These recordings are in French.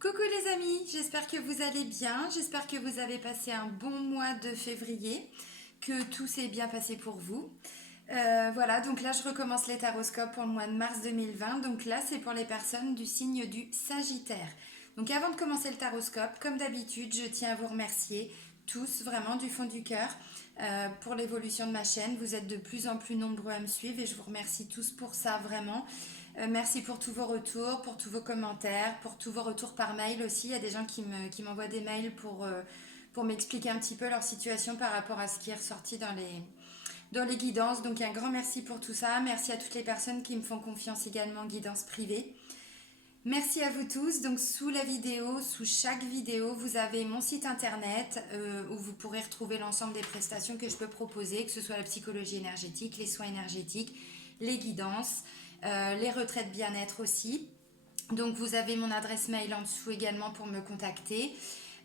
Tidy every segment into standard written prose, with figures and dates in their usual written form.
Coucou les amis, j'espère que vous allez bien, j'espère que vous avez passé un bon mois de février, que tout s'est bien passé pour vous. Voilà, donc là je recommence les taroscopes pour le mois de mars 2020, donc là c'est pour les personnes du signe du Sagittaire. Donc avant de commencer le taroscope, comme d'habitude, je tiens à vous remercier tous vraiment du fond du cœur pour l'évolution de ma chaîne. Vous êtes de plus en plus nombreux à me suivre et je vous remercie tous pour ça vraiment. Merci pour tous vos retours, pour tous vos commentaires, pour tous vos retours par mail aussi. Il y a des gens qui m'envoient des mails pour m'expliquer un petit peu leur situation par rapport à ce qui est ressorti dans les guidances. Donc un grand merci pour tout ça. Merci à toutes les personnes qui me font confiance également en guidance privée. Merci à vous tous. Donc sous la vidéo, sous chaque vidéo, vous avez mon site internet où vous pourrez retrouver l'ensemble des prestations que je peux proposer, que ce soit la psychologie énergétique, les soins énergétiques, les guidances, les retraites bien-être aussi. Donc vous avez mon adresse mail en dessous également pour me contacter.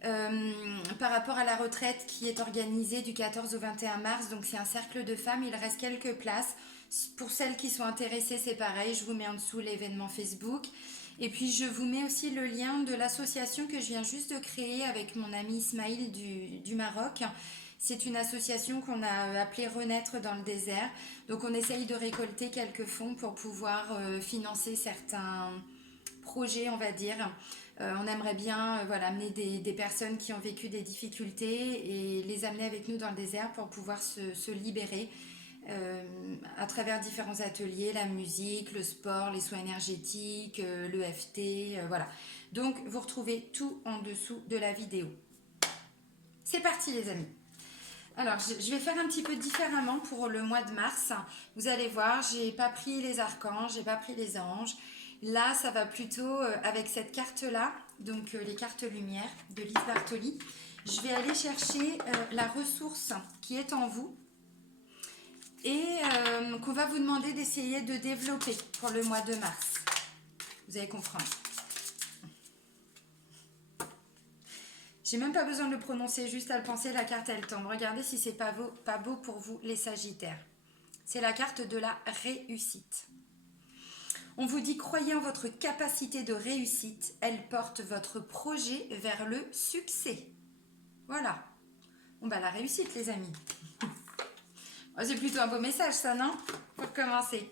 Par rapport à la retraite qui est organisée du 14 au 21 mars, donc c'est un cercle de femmes, il reste quelques places. Pour celles qui sont intéressées, c'est pareil, je vous mets en dessous l'événement Facebook. Et puis je vous mets aussi le lien de l'association que je viens juste de créer avec mon ami Ismaïl du Maroc. C'est une association qu'on a appelée Renaître dans le désert. Donc on essaye de récolter quelques fonds pour pouvoir financer certains projets, on va dire. On aimerait bien voilà, amener des personnes qui ont vécu des difficultés et les amener avec nous dans le désert pour pouvoir se libérer à travers différents ateliers, la musique, le sport, les soins énergétiques, l'EFT, voilà. Donc vous retrouvez tout en dessous de la vidéo. C'est parti les amis. Alors je vais faire un petit peu différemment pour le mois de mars. Vous allez voir, j'ai pas pris les archanges, j'ai pas pris les anges. Là, ça va plutôt avec cette carte-là, donc les cartes lumière de Lise Bartoli. Je vais aller chercher la ressource qui est en vous et qu'on va vous demander d'essayer de développer pour le mois de mars. Vous allez comprendre. J'ai même pas besoin de le prononcer, juste à le penser, la carte elle tombe. Regardez si c'est pas beau pour vous les Sagittaires. C'est la carte de la réussite. On vous dit croyez en votre capacité de réussite, elle porte votre projet vers le succès. Voilà. Bon bah la réussite les amis. Oh, c'est plutôt un beau message ça, non? Pour commencer.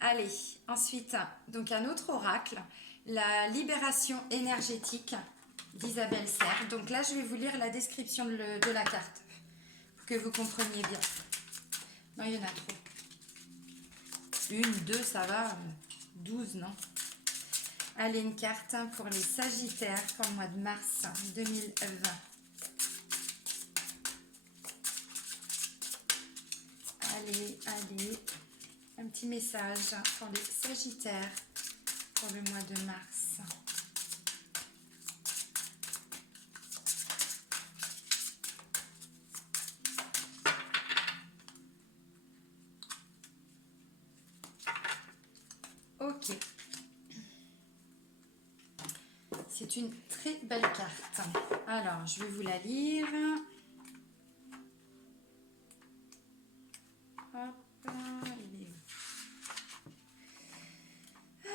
Allez, ensuite, donc un autre oracle, la libération énergétique d'Isabelle Serre. Donc là, je vais vous lire la description de la carte pour que vous compreniez bien. Non, il y en a trop. 1, 2, ça va. 12, non? Allez, une carte pour les Sagittaires pour le mois de mars 2020. Allez, un petit message pour les Sagittaires pour le mois de mars. Ok. C'est une très belle carte. Alors, je vais vous la lire. Hop, il est où?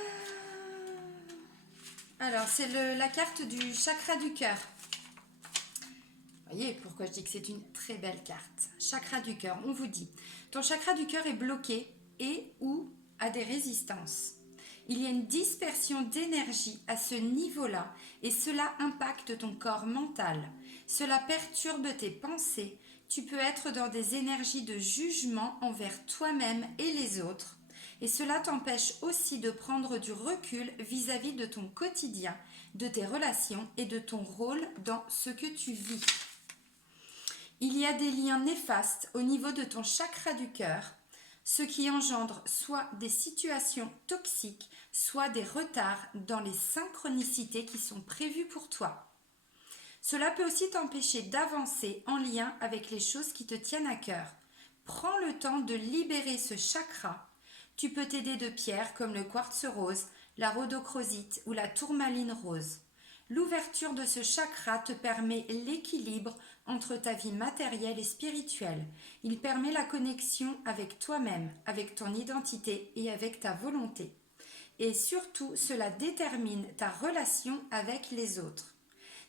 Alors, c'est la carte du chakra du cœur. Vous voyez pourquoi je dis que c'est une très belle carte. Chakra du cœur, on vous dit. Ton chakra du cœur est bloqué et ou a des résistances. Il y a une dispersion d'énergie à ce niveau-là et cela impacte ton corps mental. Cela perturbe tes pensées. Tu peux être dans des énergies de jugement envers toi-même et les autres. Et cela t'empêche aussi de prendre du recul vis-à-vis de ton quotidien, de tes relations et de ton rôle dans ce que tu vis. Il y a des liens néfastes au niveau de ton chakra du cœur, ce qui engendre soit des situations toxiques, soit des retards dans les synchronicités qui sont prévues pour toi. Cela peut aussi t'empêcher d'avancer en lien avec les choses qui te tiennent à cœur. Prends le temps de libérer ce chakra. Tu peux t'aider de pierres comme le quartz rose, la rhodochrosite ou la tourmaline rose. L'ouverture de ce chakra te permet l'équilibre entre ta vie matérielle et spirituelle. Il permet la connexion avec toi-même, avec ton identité et avec ta volonté. et surtout cela détermine ta relation avec les autres.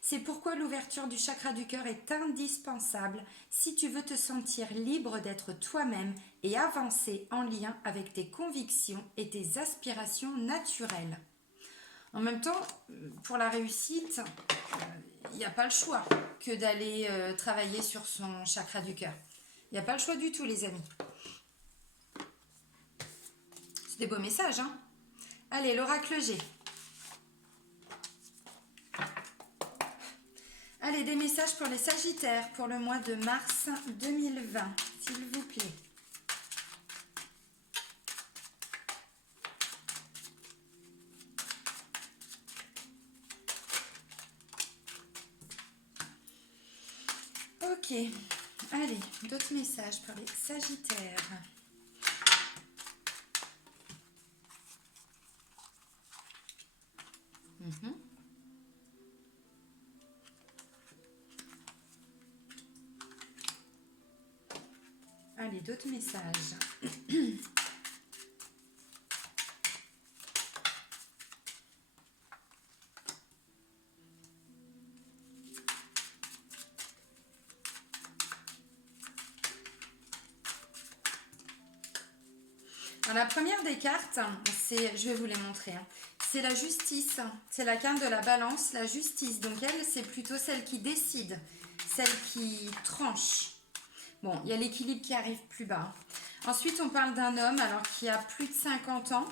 C'est pourquoi l'ouverture du chakra du cœur est indispensable si tu veux te sentir libre d'être toi-même et avancer en lien avec tes convictions et tes aspirations naturelles. En même temps, pour la réussite, il n'y a pas le choix que d'aller travailler sur son chakra du cœur. Il n'y a pas le choix du tout, les amis. C'est des beaux messages, hein? Allez, l'oracle G. Allez, des messages pour les Sagittaires pour le mois de mars 2020, s'il vous plaît. Ok, allez, d'autres messages pour les Sagittaires. Allez, d'autres messages. Alors, la première des cartes, c'est, je vais vous les montrer, hein, c'est la justice. C'est la carte de la balance, la justice. Donc elle, c'est plutôt celle qui décide, celle qui tranche. Bon, il y a l'équilibre qui arrive plus bas. Ensuite, on parle d'un homme alors qui a plus de 50 ans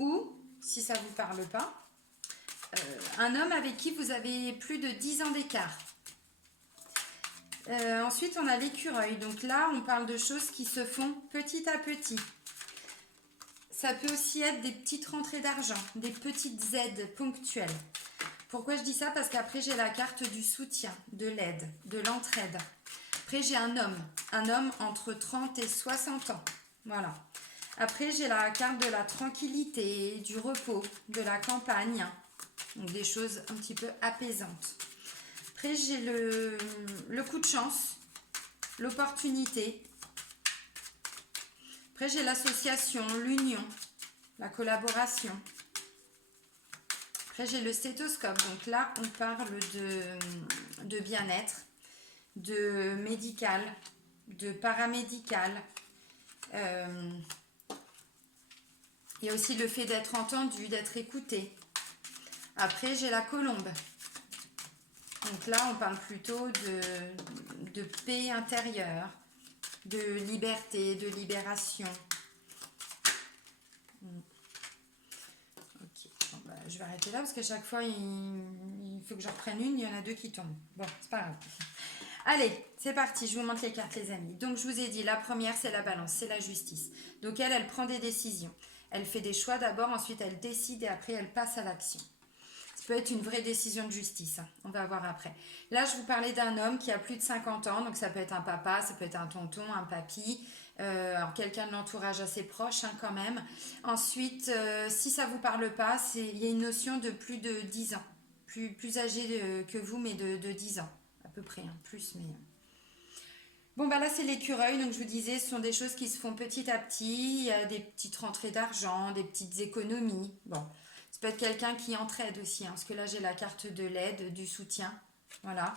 ou, si ça ne vous parle pas, un homme avec qui vous avez plus de 10 ans d'écart. Ensuite, on a l'écureuil. Donc là, on parle de choses qui se font petit à petit. Ça peut aussi être des petites rentrées d'argent, des petites aides ponctuelles. Pourquoi je dis ça? Parce qu'après, j'ai la carte du soutien, de l'aide, de l'entraide. Après, j'ai un homme entre 30 et 60 ans. Voilà. Après, j'ai la carte de la tranquillité, du repos, de la campagne. Donc, des choses un petit peu apaisantes. Après, j'ai le coup de chance, l'opportunité. Après, j'ai l'association, l'union, la collaboration. Après, j'ai le stéthoscope. Donc là, on parle de bien-être, de médical, de paramédical. Il y a aussi le fait d'être entendu, d'être écouté. Après, j'ai la colombe. Donc là, on parle plutôt de paix intérieure, de liberté, de libération. Ok, bon, bah, je vais arrêter là parce qu'à chaque fois, il faut que je reprenne une, il y en a deux qui tombent. Bon, c'est pas grave. Allez, c'est parti, je vous montre les cartes, les amis. Donc, je vous ai dit, la première, c'est la balance, c'est la justice. Donc, elle prend des décisions. Elle fait des choix d'abord, ensuite, elle décide et après, elle passe à l'action. Ça peut être une vraie décision de justice, hein. On va voir après. Là, je vous parlais d'un homme qui a plus de 50 ans, donc ça peut être un papa, ça peut être un tonton, un papy, alors quelqu'un de l'entourage assez proche, hein, quand même. Ensuite, si ça ne vous parle pas, il y a une notion de plus de 10 ans, plus âgé que vous, mais de 10 ans, à peu près, hein, plus, mais... Bon, bah là, c'est l'écureuil. Donc, je vous disais, ce sont des choses qui se font petit à petit. Il y a des petites rentrées d'argent, des petites économies. Bon, ça peut être quelqu'un qui entraide aussi, hein, parce que là, j'ai la carte de l'aide, du soutien. Voilà.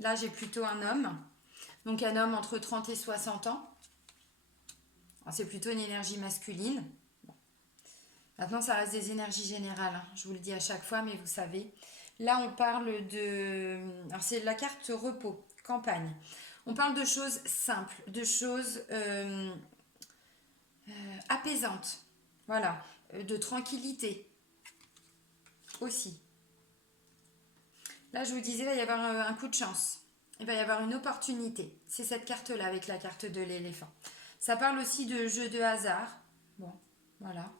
Là, j'ai plutôt un homme. Donc, un homme entre 30 et 60 ans. C'est plutôt une énergie masculine. Bon. Maintenant, ça reste des énergies générales, hein. Je vous le dis à chaque fois, mais vous savez. Là, on parle de... Alors, c'est la carte repos, campagne. On parle de choses simples, de choses apaisantes. Voilà. De tranquillité aussi. Là, je vous disais, il va y avoir un coup de chance. Il va y avoir une opportunité. C'est cette carte-là avec la carte de l'éléphant. Ça parle aussi de jeu de hasard. Bon, voilà.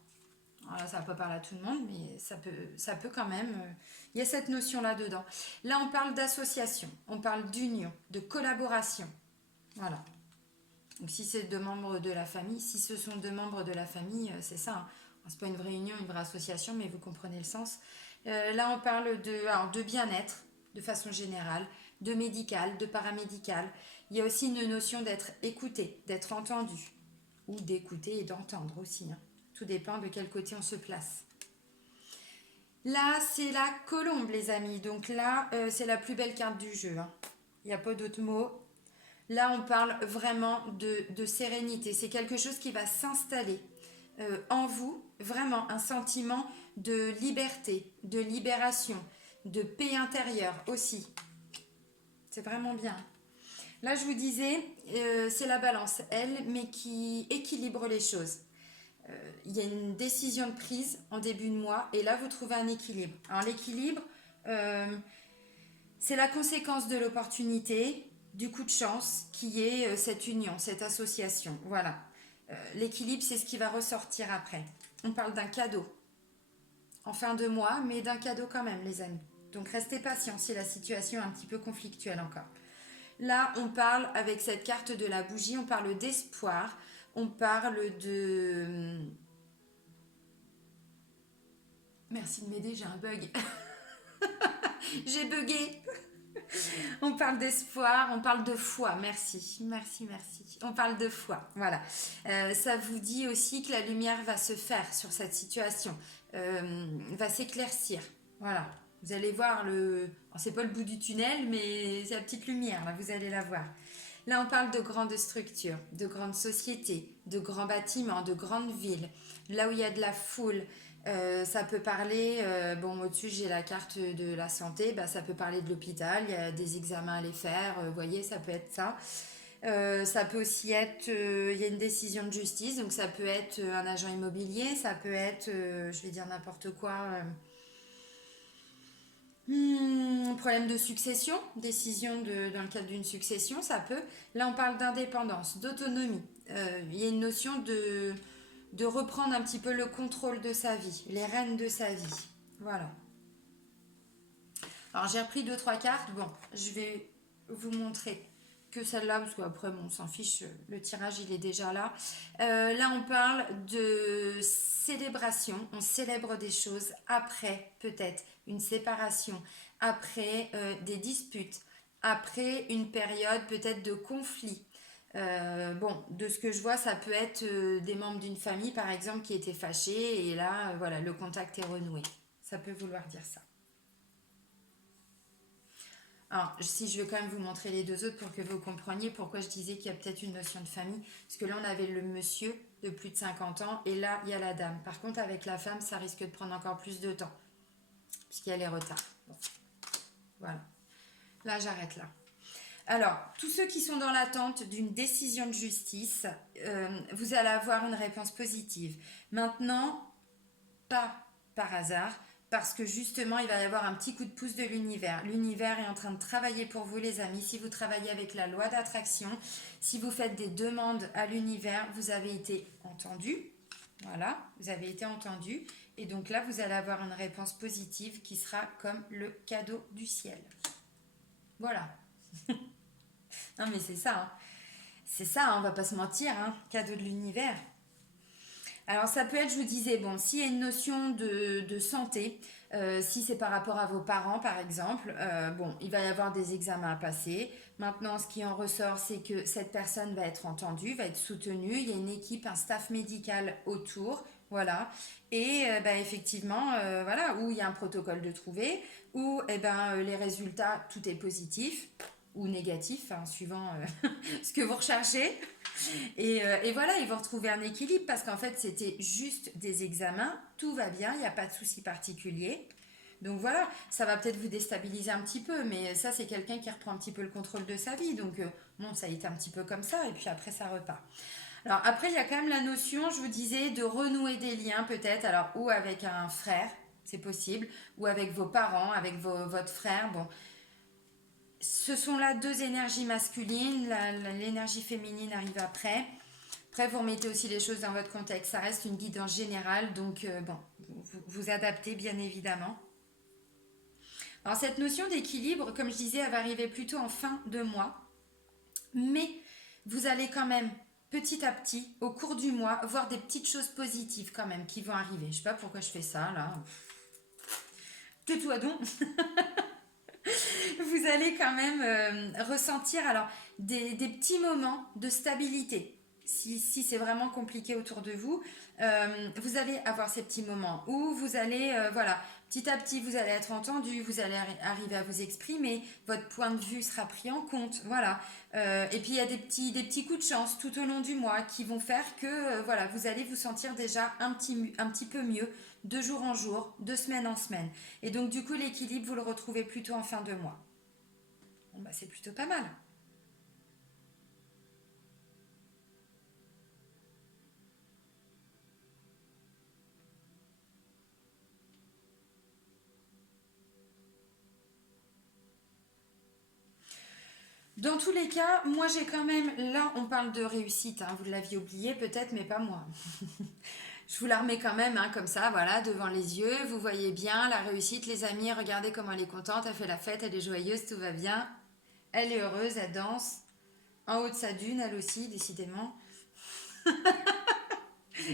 Alors là, ça va pas parler à tout le monde, mais ça peut quand même. Il y a cette notion-là dedans. Là, on parle d'association, on parle d'union, de collaboration. Voilà. Donc, si c'est deux membres de la famille, si ce sont deux membres de la famille, c'est ça, hein. C'est pas une vraie union, une vraie association, mais vous comprenez le sens. Là, on parle de bien-être, de façon générale, de médical, de paramédical. Il y a aussi une notion d'être écouté, d'être entendu, ou d'écouter et d'entendre aussi, hein. Tout dépend de quel côté on se place. Là, c'est la colombe, les amis. Donc là, c'est la plus belle carte du jeu, hein. Il n'y a pas d'autres mots. Là, on parle vraiment de sérénité. C'est quelque chose qui va s'installer en vous. Vraiment, un sentiment de liberté, de libération, de paix intérieure aussi. C'est vraiment bien. Là, je vous disais, c'est la balance, elle, mais qui équilibre les choses. Il y a une décision de prise en début de mois et là, vous trouvez un équilibre. Alors, l'équilibre, c'est la conséquence de l'opportunité, du coup de chance, qui est cette union, cette association. Voilà. L'équilibre, c'est ce qui va ressortir après. On parle d'un cadeau en fin de mois, mais d'un cadeau quand même, les amis. Donc, restez patients si la situation est un petit peu conflictuelle encore. Là, on parle, avec cette carte de la bougie, on parle d'espoir, on parle de... Merci de m'aider, j'ai un bug. J'ai bugué. On parle d'espoir, on parle de foi. Merci, merci, merci. On parle de foi, voilà. Ça vous dit aussi que la lumière va se faire sur cette situation, va s'éclaircir. Voilà. Vous allez voir le... C'est pas le bout du tunnel, mais c'est la petite lumière, là, vous allez la voir. Là, on parle de grandes structures, de grandes sociétés, de grands bâtiments, de grandes villes. Là où il y a de la foule, ça peut parler, bon, au-dessus, j'ai la carte de la santé, bah, ça peut parler de l'hôpital, il y a des examens à les faire, vous voyez, ça peut être ça. Ça peut aussi être, il y a une décision de justice, donc ça peut être un agent immobilier, ça peut être, je vais dire n'importe quoi... problème de succession, décision dans le cadre d'une succession, ça peut. Là, on parle d'indépendance, d'autonomie. Il y a une notion de reprendre un petit peu le contrôle de sa vie, les rênes de sa vie. Voilà. Alors, j'ai repris 2-3 cartes. Bon, je vais vous montrer que celle-là, parce qu'après, bon, on s'en fiche, le tirage, il est déjà là. Là, on parle de célébration. On célèbre des choses après, peut-être, une séparation, après des disputes, après une période peut-être de conflit. Bon, de ce que je vois, ça peut être des membres d'une famille, par exemple, qui étaient fâchés, et là, voilà, le contact est renoué. Ça peut vouloir dire ça. Alors, si je vais quand même vous montrer les deux autres pour que vous compreniez pourquoi je disais qu'il y a peut-être une notion de famille. Parce que là, on avait le monsieur de plus de 50 ans et là, il y a la dame. Par contre, avec la femme, ça risque de prendre encore plus de temps. Puisqu'il y a les retards. Bon. Voilà. Là, j'arrête là. Alors, tous ceux qui sont dans l'attente d'une décision de justice, vous allez avoir une réponse positive. Maintenant, pas par hasard, parce que justement, il va y avoir un petit coup de pouce de l'univers. L'univers est en train de travailler pour vous, les amis. Si vous travaillez avec la loi d'attraction, si vous faites des demandes à l'univers, vous avez été entendu. Voilà, vous avez été entendu. Et donc là, vous allez avoir une réponse positive qui sera comme le cadeau du ciel. Voilà. Non, mais c'est ça. Hein. C'est ça, hein, on va pas se mentir. Hein, cadeau de l'univers. Alors ça peut être, je vous disais, bon, s'il y a une notion de santé, si c'est par rapport à vos parents par exemple, bon, il va y avoir des examens à passer. Maintenant, ce qui en ressort, c'est que cette personne va être entendue, va être soutenue, il y a une équipe, un staff médical autour, voilà. Et bah, effectivement, voilà, où il y a un protocole de trouver, où eh ben, les résultats, tout est positif ou négatif, hein, suivant ce que vous recherchez. Et voilà, ils vont retrouver un équilibre parce qu'en fait, c'était juste des examens, tout va bien, il n'y a pas de souci particulier. Donc voilà, ça va peut-être vous déstabiliser un petit peu, mais ça, c'est quelqu'un qui reprend un petit peu le contrôle de sa vie. Donc bon, ça a été un petit peu comme ça, et puis après, ça repart. Alors après, il y a quand même la notion, je vous disais, de renouer des liens peut-être, alors ou avec un frère, c'est possible, ou avec vos parents, avec votre frère, bon. Ce sont là deux énergies masculines, l'énergie féminine arrive après. Après, vous remettez aussi les choses dans votre contexte. Ça reste une guidance générale, donc bon, vous adaptez bien évidemment. Alors cette notion d'équilibre, comme je disais, elle va arriver plutôt en fin de mois. Mais vous allez quand même, petit à petit, au cours du mois, voir des petites choses positives quand même qui vont arriver. Je ne sais pas pourquoi je fais ça, là. Tais-toi donc. Vous allez quand même ressentir alors des petits moments de stabilité. si c'est vraiment compliqué autour de vous, vous allez avoir ces petits moments où vous allez, voilà, petit à petit, vous allez être entendu, vous allez arriver à vous exprimer, votre point de vue sera pris en compte, voilà. Et puis il y a des petits coups de chance tout au long du mois qui vont faire que, voilà, vous allez vous sentir déjà un petit peu mieux de jour en jour, de semaine en semaine. Et donc du coup, l'équilibre, vous le retrouvez plutôt en fin de mois. Bon, bah, c'est plutôt pas mal. Dans tous les cas, moi j'ai quand même, là on parle de réussite, hein, vous l'aviez oublié peut-être, mais pas moi. Je vous la remets quand même, hein, comme ça, voilà, devant les yeux, vous voyez bien la réussite, les amis, regardez comment elle est contente, elle fait la fête, elle est joyeuse, tout va bien, elle est heureuse, elle danse, en haut de sa dune, elle aussi, décidément.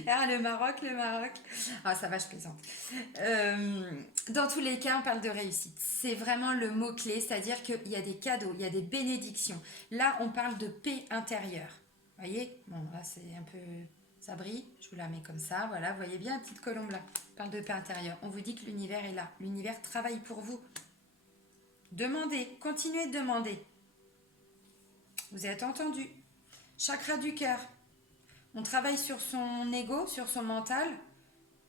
Ah, le Maroc, le Maroc. Ah, ça va, je plaisante. Euh, dans tous les cas, on parle de réussite. C'est vraiment le mot-clé, c'est-à-dire qu'il y a des cadeaux, il y a des bénédictions. Là, on parle de paix intérieure. Vous voyez? Bon, là, c'est un peu... Ça brille, je vous la mets comme ça, voilà, vous voyez bien la petite colombe là. On parle de paix intérieure. On vous dit que l'univers est là. L'univers travaille pour vous. Demandez, continuez de demander. Vous êtes entendu. Chakra du cœur. On travaille sur son ego, sur son mental,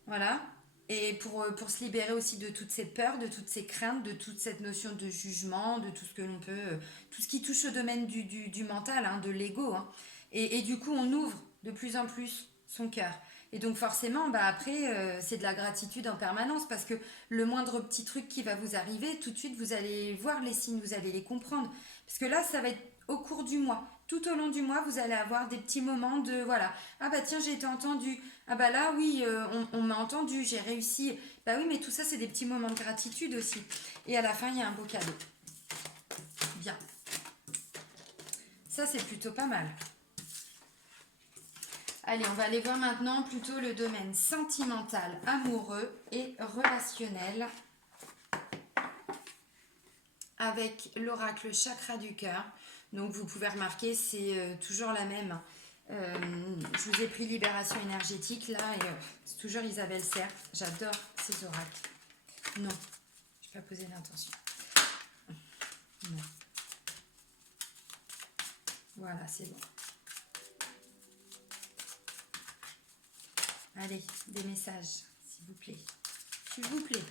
voilà. Et pour se libérer aussi de toutes ces peurs, de toutes ces craintes, de toute cette notion de jugement, de tout ce que l'on peut, tout ce qui touche au domaine du mental, hein, de l'ego, hein. Et du coup, on ouvre de plus en plus son cœur. Et donc forcément, bah après, c'est de la gratitude en permanence parce que le moindre petit truc qui va vous arriver, tout de suite, vous allez voir les signes, vous allez les comprendre. Parce que là, ça va être au cours du mois. Tout au long du mois, vous allez avoir des petits moments de, voilà, ah bah tiens, j'ai été entendu. Ah bah là, oui, on m'a entendu, j'ai réussi. Bah oui, mais tout ça, c'est des petits moments de gratitude aussi. Et à la fin, il y a un beau cadeau. Bien. Ça, c'est plutôt pas mal. Allez, on va aller voir maintenant plutôt le domaine sentimental, amoureux et relationnel avec l'oracle chakra du cœur. Donc vous pouvez remarquer, c'est toujours la même. Je vous ai pris libération énergétique là et c'est toujours Isabelle Serre. J'adore ces oracles. Non, je n'ai pas posé d'intention. Non. Voilà, c'est bon. Allez, des messages, s'il vous plaît. S'il vous plaît.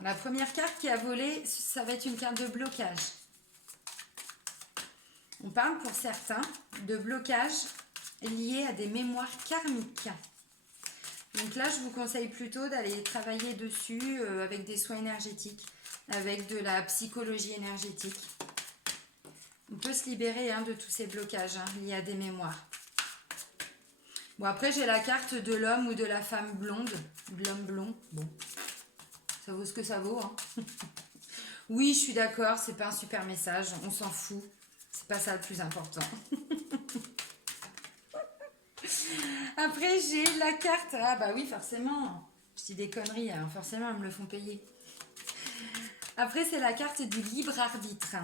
La première carte qui a volé, ça va être une carte de blocage. On parle pour certains de blocage lié à des mémoires karmiques. Donc là, je vous conseille plutôt d'aller travailler dessus avec des soins énergétiques, avec de la psychologie énergétique. On peut se libérer de tous ces blocages liés à des mémoires. Bon, après, j'ai la carte de l'homme ou de la femme blonde, de l'homme blond. Bon, ça vaut ce que ça vaut. Hein. Oui, je suis d'accord, c'est pas un super message, on s'en fout. C'est pas ça le plus important. Après, j'ai la carte. Ah bah oui, forcément. Je dis des conneries, hein. Forcément, elles me le font payer. Après, c'est la carte du libre arbitre.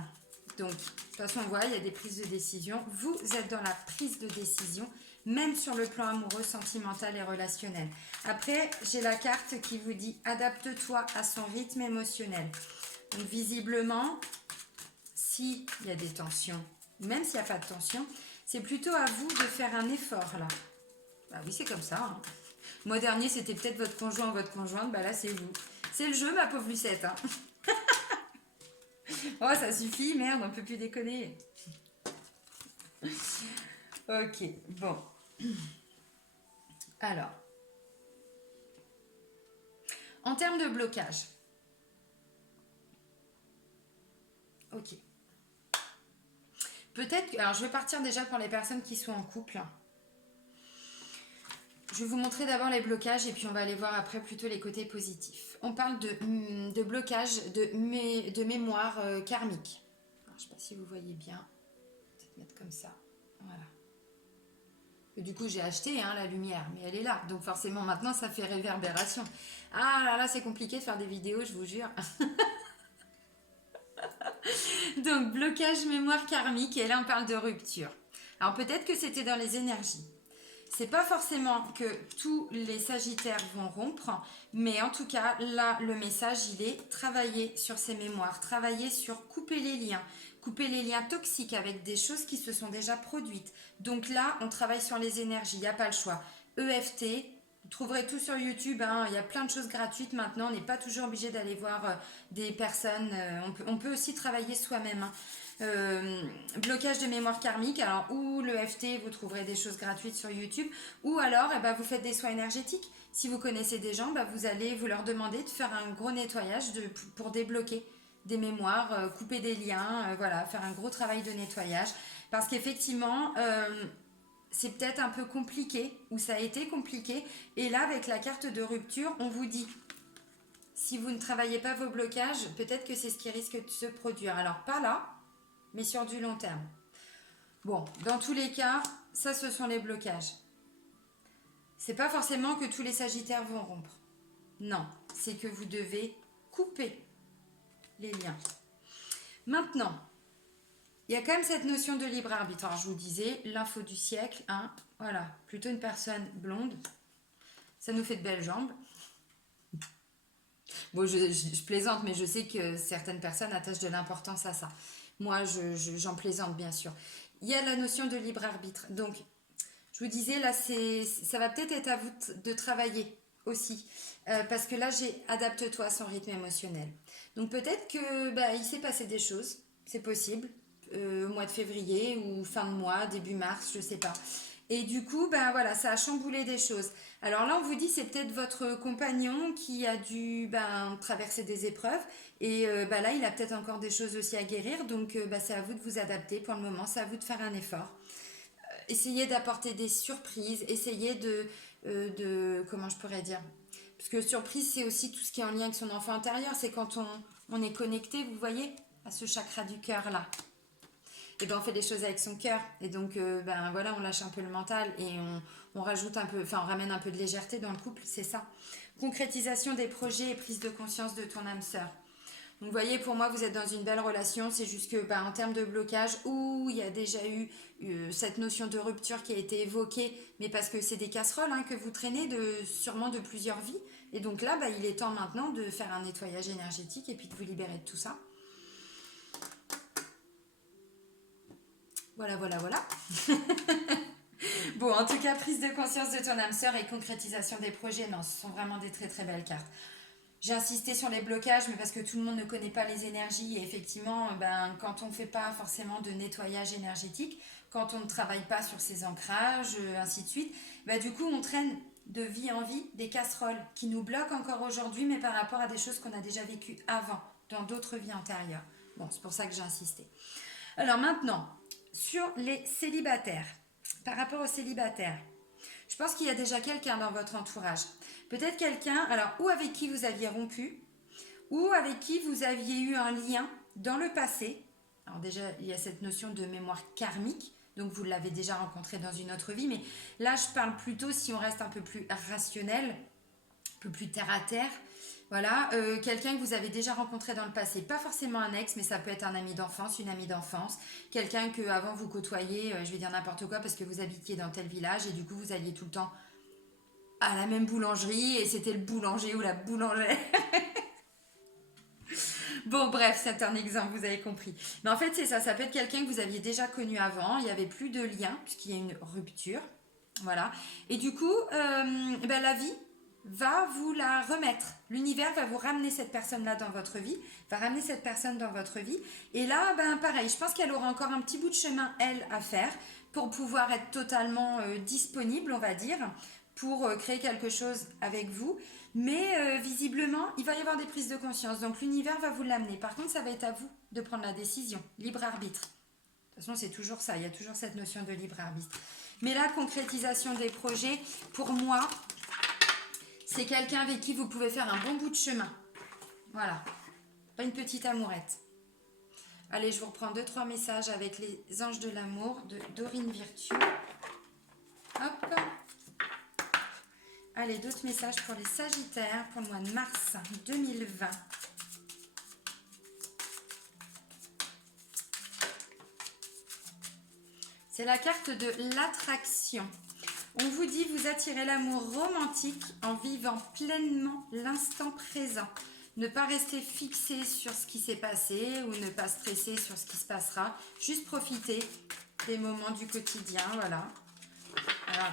Donc, de toute façon, on voit, il y a des prises de décision. Vous êtes dans la prise de décision, même sur le plan amoureux, sentimental et relationnel. Après, j'ai la carte qui vous dit adapte-toi à son rythme émotionnel. Donc, visiblement, s'il y a des tensions, même s'il n'y a pas de tension, c'est plutôt à vous de faire un effort là. Bah oui, c'est comme ça. Hein. Le mois dernier, c'était peut-être votre conjoint ou votre conjointe. Bah là, c'est vous. C'est le jeu, ma pauvre Lucette. Hein. Oh, ça suffit, merde, on peut plus déconner. Ok, bon. Alors, en termes de blocage. Ok. Peut-être, alors je vais partir déjà pour les personnes qui sont en couple. Je vais vous montrer d'abord les blocages et puis on va aller voir après plutôt les côtés positifs. On parle de blocage de mémoire karmique. Alors, je ne sais pas si vous voyez bien. Peut-être mettre comme ça. Voilà. Et du coup, j'ai acheté la lumière, mais elle est là. Donc forcément, maintenant, ça fait réverbération. Ah là là, c'est compliqué de faire des vidéos, je vous jure. Donc, blocage mémoire karmique, et là on parle de rupture. Alors peut-être que c'était dans les énergies. C'est pas forcément que tous les sagittaires vont rompre, mais en tout cas, là, le message, il est travailler sur ces mémoires, travailler sur couper les liens toxiques avec des choses qui se sont déjà produites. Donc là, on travaille sur les énergies, il n'y a pas le choix. EFT, vous trouverez tout sur YouTube, hein, il y a plein de choses gratuites maintenant, on n'est pas toujours obligé d'aller voir des personnes, on peut aussi travailler soi-même. Hein. Blocage de mémoire karmique, alors ou le FT, vous trouverez des choses gratuites sur YouTube, ou alors vous faites des soins énergétiques. Si vous connaissez des gens, vous allez vous leur demander de faire un gros nettoyage pour débloquer des mémoires, couper des liens, voilà, faire un gros travail de nettoyage. Parce qu'effectivement, c'est peut-être un peu compliqué, ou ça a été compliqué, et là avec la carte de rupture, on vous dit, si vous ne travaillez pas vos blocages, peut-être que c'est ce qui risque de se produire. Alors pas là, mais sur du long terme. Bon, dans tous les cas, ça ce sont les blocages. C'est pas forcément que tous les sagittaires vont rompre. Non, c'est que vous devez couper les liens. Maintenant, il y a quand même cette notion de libre arbitre. Alors je vous disais, l'info du siècle, hein, voilà, plutôt une personne blonde. Ça nous fait de belles jambes. Bon, je plaisante, mais je sais que certaines personnes attachent de l'importance à ça. Moi, j'en plaisante, bien sûr. Il y a la notion de libre arbitre. Donc, je vous disais, là, ça va peut-être être à vous de travailler aussi. Parce que là, j'ai adapte-toi à son rythme émotionnel. Donc, peut-être que il s'est passé des choses. C'est possible. Au mois de février ou fin de mois, début mars, je sais pas. Et du coup, voilà, ça a chamboulé des choses. Alors là, on vous dit, c'est peut-être votre compagnon qui a dû traverser des épreuves. Et là, il a peut-être encore des choses aussi à guérir. Donc, c'est à vous de vous adapter pour le moment. C'est à vous de faire un effort. Essayez d'apporter des surprises. Essayez comment je pourrais dire? Parce que surprise, c'est aussi tout ce qui est en lien avec son enfant intérieur. C'est quand on est connecté, vous voyez, à ce chakra du cœur là. Et on fait des choses avec son cœur. Et donc, voilà, on lâche un peu le mental et on rajoute un peu, on ramène un peu de légèreté dans le couple, c'est ça. Concrétisation des projets et prise de conscience de ton âme sœur. Donc, vous voyez, pour moi, vous êtes dans une belle relation. C'est juste que, en termes de blocage, où il y a déjà eu cette notion de rupture qui a été évoquée, mais parce que c'est des casseroles que vous traînez sûrement de plusieurs vies. Et donc là, il est temps maintenant de faire un nettoyage énergétique et puis de vous libérer de tout ça. Voilà. Bon, en tout cas, prise de conscience de ton âme sœur et concrétisation des projets, non, ce sont vraiment des très très belles cartes. J'ai insisté sur les blocages, mais parce que tout le monde ne connaît pas les énergies et effectivement, quand on ne fait pas forcément de nettoyage énergétique, quand on ne travaille pas sur ses ancrages, ainsi de suite, du coup, on traîne de vie en vie des casseroles qui nous bloquent encore aujourd'hui, mais par rapport à des choses qu'on a déjà vécues avant, dans d'autres vies antérieures. Bon, c'est pour ça que j'ai insisté. Alors maintenant, sur les célibataires, par rapport aux célibataires, je pense qu'il y a déjà quelqu'un dans votre entourage. Peut-être quelqu'un, alors, ou avec qui vous aviez rompu, ou avec qui vous aviez eu un lien dans le passé. Alors déjà, il y a cette notion de mémoire karmique, donc vous l'avez déjà rencontré dans une autre vie, mais là, je parle plutôt, si on reste un peu plus rationnel, un peu plus terre à terre, voilà, quelqu'un que vous avez déjà rencontré dans le passé, pas forcément un ex, mais ça peut être un ami d'enfance, une amie d'enfance, quelqu'un que avant vous côtoyez, je vais dire n'importe quoi parce que vous habitiez dans tel village et du coup vous alliez tout le temps à la même boulangerie et c'était le boulanger ou la boulangère. Bon, bref, c'est un exemple, vous avez compris. Mais en fait, c'est ça peut être quelqu'un que vous aviez déjà connu avant, il n'y avait plus de lien puisqu'il y a une rupture, voilà. Et du coup, la vie va vous la remettre. L'univers va vous ramener cette personne-là dans votre vie, va ramener cette personne dans votre vie. Et là, pareil, je pense qu'elle aura encore un petit bout de chemin, elle, à faire pour pouvoir être totalement disponible, on va dire, pour créer quelque chose avec vous. Mais visiblement, il va y avoir des prises de conscience. Donc l'univers va vous l'amener. Par contre, ça va être à vous de prendre la décision. Libre arbitre. De toute façon, c'est toujours ça. Il y a toujours cette notion de libre arbitre. Mais la concrétisation des projets, pour moi, c'est quelqu'un avec qui vous pouvez faire un bon bout de chemin. Voilà. Pas une petite amourette. Allez, je vous reprends 2-3 messages avec les anges de l'amour de Dorine Virtue. Hop. Allez, d'autres messages pour les Sagittaires pour le mois de mars 2020. C'est la carte de l'attraction. On vous dit, vous attirez l'amour romantique en vivant pleinement l'instant présent. Ne pas rester fixé sur ce qui s'est passé ou ne pas stresser sur ce qui se passera. Juste profiter des moments du quotidien, voilà. Alors,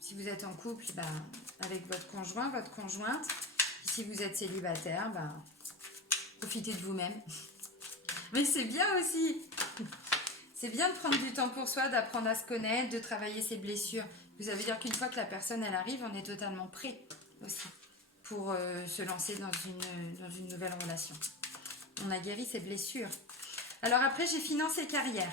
si vous êtes en couple, ben, avec votre conjoint, votre conjointe. Si vous êtes célibataire, ben, profitez de vous-même. Mais c'est bien aussi. C'est bien de prendre du temps pour soi, d'apprendre à se connaître, de travailler ses blessures. Ça veut dire qu'une fois que la personne elle arrive, on est totalement prêt aussi pour se lancer dans une nouvelle relation. On a guéri ses blessures. Alors après, j'ai finance et carrière.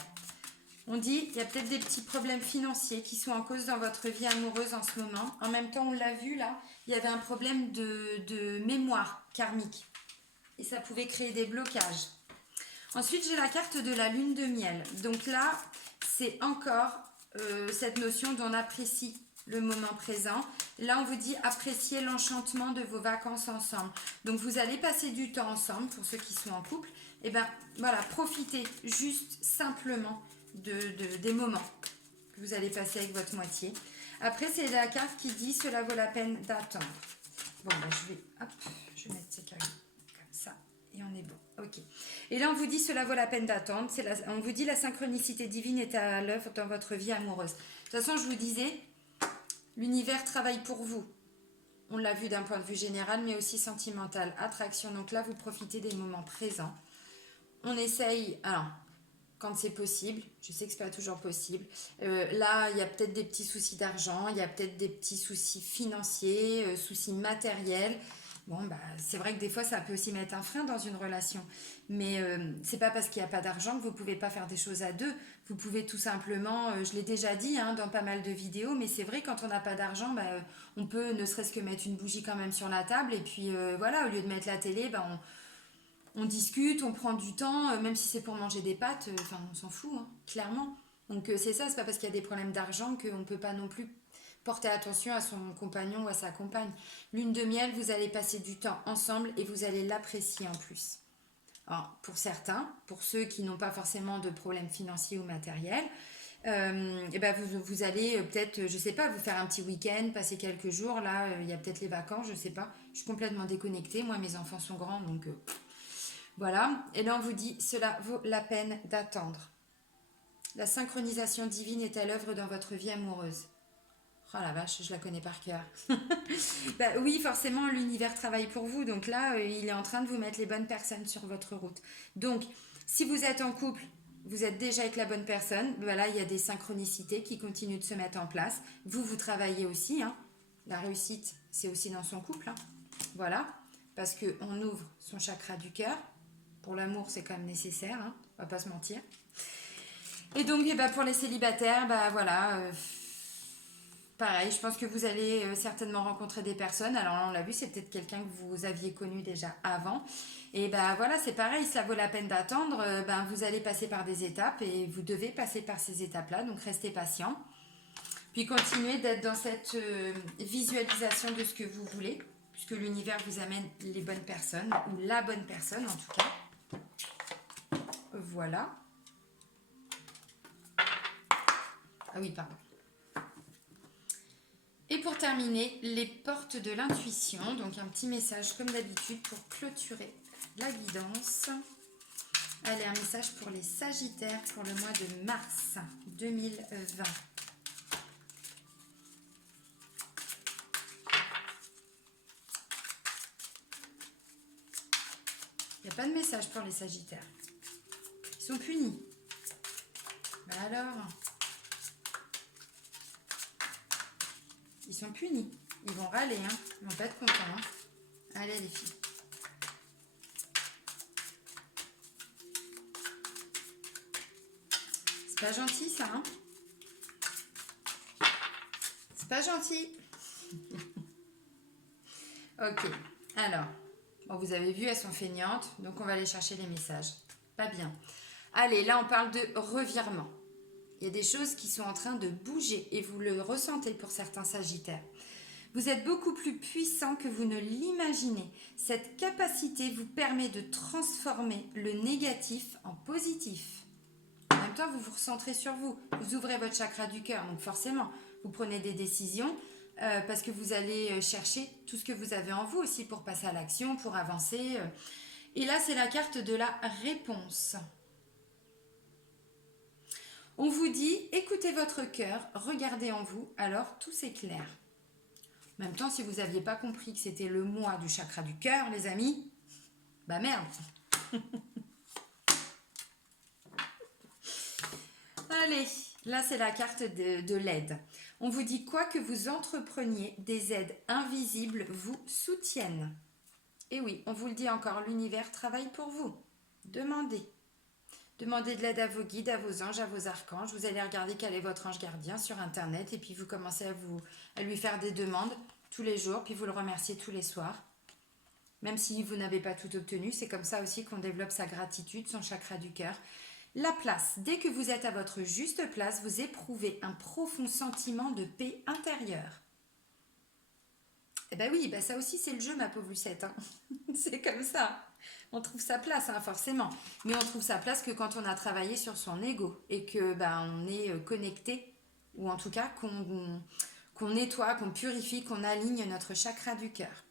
On dit, il y a peut-être des petits problèmes financiers qui sont en cause dans votre vie amoureuse en ce moment. En même temps, on l'a vu là, il y avait un problème de mémoire karmique. Et ça pouvait créer des blocages. Ensuite, j'ai la carte de la lune de miel. Donc là, c'est encore cette notion d'on apprécie le moment présent. Là, on vous dit apprécier l'enchantement de vos vacances ensemble. Donc, vous allez passer du temps ensemble pour ceux qui sont en couple. Et bien, voilà, profitez juste simplement des moments que vous allez passer avec votre moitié. Après, c'est la carte qui dit cela vaut la peine d'attendre. Bon, ben, je vais mettre ces cartes comme ça et on est bon. Ok. Et là, on vous dit cela vaut la peine d'attendre. On vous dit la synchronicité divine est à l'œuvre dans votre vie amoureuse. De toute façon, je vous disais, l'univers travaille pour vous. On l'a vu d'un point de vue général, mais aussi sentimental. Attraction. Donc là, vous profitez des moments présents. On essaye, alors, quand c'est possible, je sais que c'est pas toujours possible. Là, il y a peut-être des petits soucis d'argent, il y a peut-être des petits soucis financiers, soucis matériels. Bon, bah, c'est vrai que des fois, ça peut aussi mettre un frein dans une relation. Mais c'est pas parce qu'il n'y a pas d'argent que vous pouvez pas faire des choses à deux. Vous pouvez tout simplement, je l'ai déjà dit hein, dans pas mal de vidéos, mais c'est vrai, quand on n'a pas d'argent, bah, on peut ne serait-ce que mettre une bougie quand même sur la table. Et puis voilà, au lieu de mettre la télé, bah, on discute, on prend du temps, même si c'est pour manger des pâtes, on s'en fout, hein, clairement. Donc c'est ça, c'est pas parce qu'il y a des problèmes d'argent qu'on ne peut pas non plus porter attention à son compagnon ou à sa compagne. Lune de miel, vous allez passer du temps ensemble et vous allez l'apprécier en plus. Alors, pour certains, pour ceux qui n'ont pas forcément de problèmes financiers ou matériels, et ben vous allez peut-être, je sais pas, vous faire un petit week-end, passer quelques jours. Là, il y a peut-être les vacances, je sais pas. Je suis complètement déconnectée. Moi, mes enfants sont grands, donc voilà. Et là, on vous dit, cela vaut la peine d'attendre. La synchronisation divine est à l'œuvre dans votre vie amoureuse. Oh la vache, je la connais par cœur. Bah oui, forcément, l'univers travaille pour vous. Donc là, il est en train de vous mettre les bonnes personnes sur votre route. Donc, si vous êtes en couple, vous êtes déjà avec la bonne personne. Voilà, il y a des synchronicités qui continuent de se mettre en place. Vous travaillez aussi. Hein. La réussite, c'est aussi dans son couple. Hein. Voilà, parce qu'on ouvre son chakra du cœur. Pour l'amour, c'est quand même nécessaire. Hein. On va pas se mentir. Et donc, pour les célibataires, voilà... pareil, je pense que vous allez certainement rencontrer des personnes. Alors là, on l'a vu, c'est peut-être quelqu'un que vous aviez connu déjà avant. Et voilà, c'est pareil, ça vaut la peine d'attendre. Vous allez passer par des étapes et vous devez passer par ces étapes-là. Donc restez patient. Puis continuez d'être dans cette visualisation de ce que vous voulez, puisque l'univers vous amène les bonnes personnes, ou la bonne personne en tout cas. Voilà. Ah oui, pardon. Et pour terminer, les portes de l'intuition. Donc un petit message comme d'habitude pour clôturer la guidance. Allez, un message pour les Sagittaires pour le mois de mars 2020. Il n'y a pas de message pour les Sagittaires. Ils sont punis. Alors, ils sont punis. Ils vont râler, hein. Ils vont pas être contents. Hein. Allez les filles. C'est pas gentil ça, hein. C'est pas gentil. Ok. Alors, bon, vous avez vu, elles sont feignantes. Donc on va aller chercher les messages. Pas bien. Allez, là on parle de revirement. Il y a des choses qui sont en train de bouger et vous le ressentez pour certains Sagittaires. Vous êtes beaucoup plus puissant que vous ne l'imaginez. Cette capacité vous permet de transformer le négatif en positif. En même temps, vous vous recentrez sur vous. Vous ouvrez votre chakra du cœur, donc forcément, vous prenez des décisions parce que vous allez chercher tout ce que vous avez en vous aussi pour passer à l'action, pour avancer. Et là, c'est la carte de la réponse. On vous dit, écoutez votre cœur, regardez en vous, alors tout s'éclaire. En même temps, si vous n'aviez pas compris que c'était le mois du chakra du cœur, les amis, bah merde. Allez, là c'est la carte de l'aide. On vous dit quoi que vous entrepreniez, des aides invisibles vous soutiennent. Et oui, on vous le dit encore, l'univers travaille pour vous. Demandez. Demandez de l'aide à vos guides, à vos anges, à vos archanges. Vous allez regarder quel est votre ange gardien sur Internet et puis vous commencez à lui faire des demandes tous les jours, puis vous le remerciez tous les soirs. Même si vous n'avez pas tout obtenu, c'est comme ça aussi qu'on développe sa gratitude, son chakra du cœur. La place. Dès que vous êtes à votre juste place, vous éprouvez un profond sentiment de paix intérieure. Eh ben oui, ben ça aussi c'est le jeu, ma pauvre Lucette. Hein. C'est comme ça. On trouve sa place, hein, forcément. Mais on trouve sa place que quand on a travaillé sur son ego et que on est connecté, ou en tout cas qu'on nettoie, qu'on purifie, qu'on aligne notre chakra du cœur.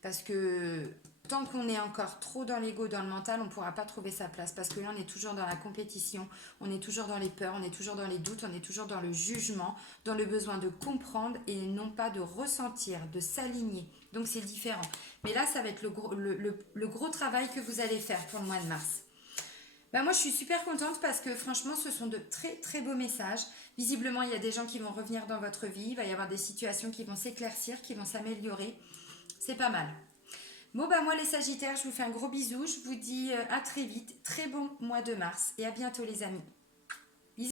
Parce que tant qu'on est encore trop dans l'ego, dans le mental, on ne pourra pas trouver sa place. Parce que là, on est toujours dans la compétition, on est toujours dans les peurs, on est toujours dans les doutes, on est toujours dans le jugement, dans le besoin de comprendre et non pas de ressentir, de s'aligner. Donc, c'est différent. Mais là, ça va être le gros travail que vous allez faire pour le mois de mars. Moi, je suis super contente parce que franchement, ce sont de très, très beaux messages. Visiblement, il y a des gens qui vont revenir dans votre vie. Il va y avoir des situations qui vont s'éclaircir, qui vont s'améliorer. C'est pas mal. Bon, moi les Sagittaires, je vous fais un gros bisou. Je vous dis à très vite. Très bon mois de mars et à bientôt les amis.